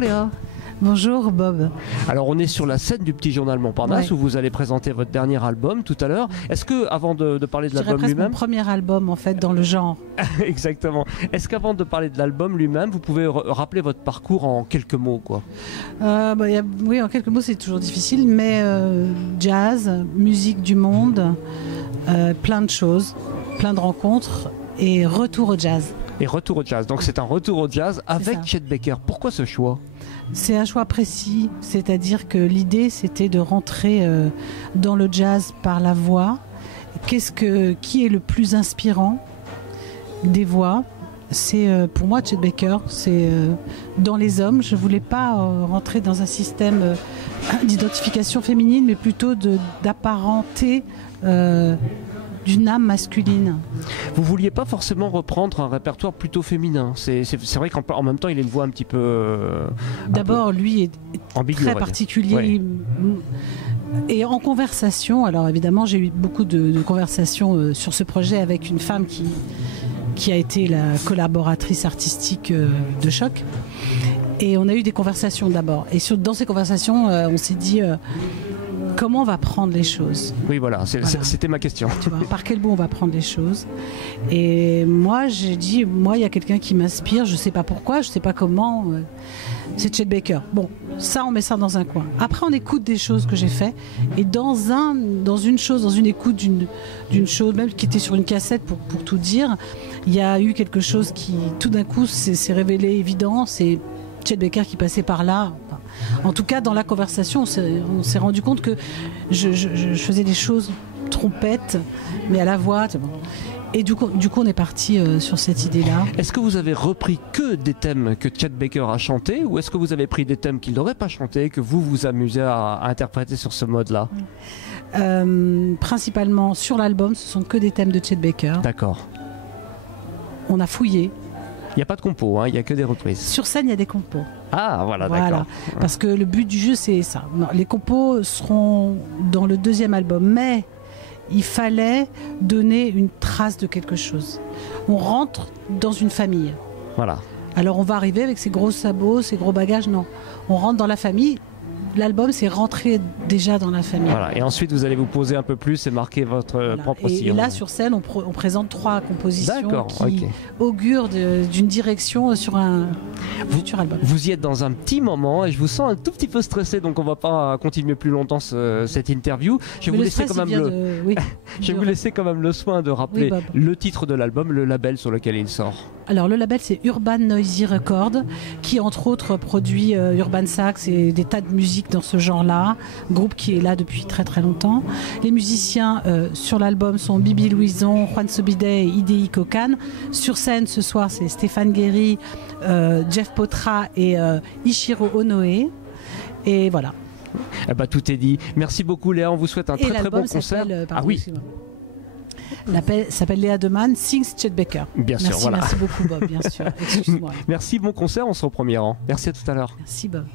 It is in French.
Léa. Bonjour Bob. Alors on est sur la scène du Petit Journal Montparnasse où vous allez présenter votre dernier album tout à l'heure. Est-ce que, avant de parler de l'album lui-même... mon premier album en fait dans le genre. Exactement. Est-ce qu'avant de parler de l'album lui-même, vous pouvez rappeler votre parcours en quelques mots quoi? Oui, en quelques mots c'est toujours difficile, mais jazz, musique du monde, plein de choses, plein de rencontres et retour au jazz. Et retour au jazz. Donc c'est un retour au jazz avec Chet Baker. Pourquoi ce choix? C'est un choix précis, c'est-à-dire que l'idée c'était de rentrer dans le jazz par la voix. Qui est le plus inspirant des voix? C'est pour moi Chet Baker, c'est dans les hommes. Je voulais pas rentrer dans un système d'identification féminine, mais plutôt d'apparenter d'une âme masculine. Vous vouliez pas forcément reprendre un répertoire plutôt féminin. C'est vrai qu'en même temps il a une voix un petit peu... D'abord lui est ambigu, très particulier. Ouais. Et en conversation, alors évidemment j'ai eu beaucoup de conversations sur ce projet avec une femme qui a été la collaboratrice artistique de Choc. Et on a eu des conversations d'abord. Et dans ces conversations, on s'est dit... comment on va prendre les choses? Oui, voilà, c'était ma question. Tu vois, par quel bout on va prendre les choses? Et moi, j'ai dit, il y a quelqu'un qui m'inspire, je ne sais pas pourquoi, je ne sais pas comment, c'est Chet Baker. Bon, ça, on met ça dans un coin. Après, on écoute des choses que j'ai faites, et dans une écoute d'une chose, même qui était sur une cassette, pour tout dire, il y a eu quelque chose qui, tout d'un coup, s'est révélé évident, c'est Chet Baker qui passait par là. En tout cas, dans la conversation, on s'est rendu compte que je faisais des choses trompettes, mais à la voix. Et du coup, on est parti sur cette idée-là. Est-ce que vous avez repris que des thèmes que Chet Baker a chantés, ou est-ce que vous avez pris des thèmes qu'il n'aurait pas chantés, que vous vous amusez à interpréter sur ce mode-là? Principalement sur l'album, ce sont que des thèmes de Chet Baker. D'accord. On a fouillé. Il n'y a pas de compos, il n'y a que des reprises. Sur scène, il y a des compos. Ah, voilà. D'accord. Parce que le but du jeu, c'est ça. Non, les compos seront dans le deuxième album, mais il fallait donner une trace de quelque chose. On rentre dans une famille. Voilà. Alors on va arriver avec ses gros sabots, ses gros bagages, non. On rentre dans la famille. L'album, c'est rentrer déjà dans la famille. Voilà. Et ensuite, vous allez vous poser un peu plus et marquer votre propre sillon. Et là, sur scène, on présente 3 compositions qui augurent d'une direction sur un futur album. Vous y êtes dans un petit moment et je vous sens un tout petit peu stressé, donc on ne va pas continuer plus longtemps cette interview. Je vais vous laisser quand même le soin de rappeler le titre de l'album, le label sur lequel il sort. Alors, le label, c'est Urban Noisy Record, qui entre autres produit Urban Sax et des tas de musique dans ce genre-là, groupe qui est là depuis très très longtemps. Les musiciens sur l'album sont Bibi Louison, Juan Sobidet et Idei Kokan. Sur scène ce soir, c'est Stéphane Guéry, Jeff Potra et Ichiro Onoe. Et voilà. Tout est dit. Merci beaucoup Léa, on vous souhaite un très très bon concert. L'appel s'appelle Léa Deman, Sings Chet Baker. Bien sûr, voilà. Merci beaucoup Bob, bien sûr. Excuse-moi. Merci, bon concert, on se reprend au premier rang. Merci, à tout à l'heure. Merci Bob.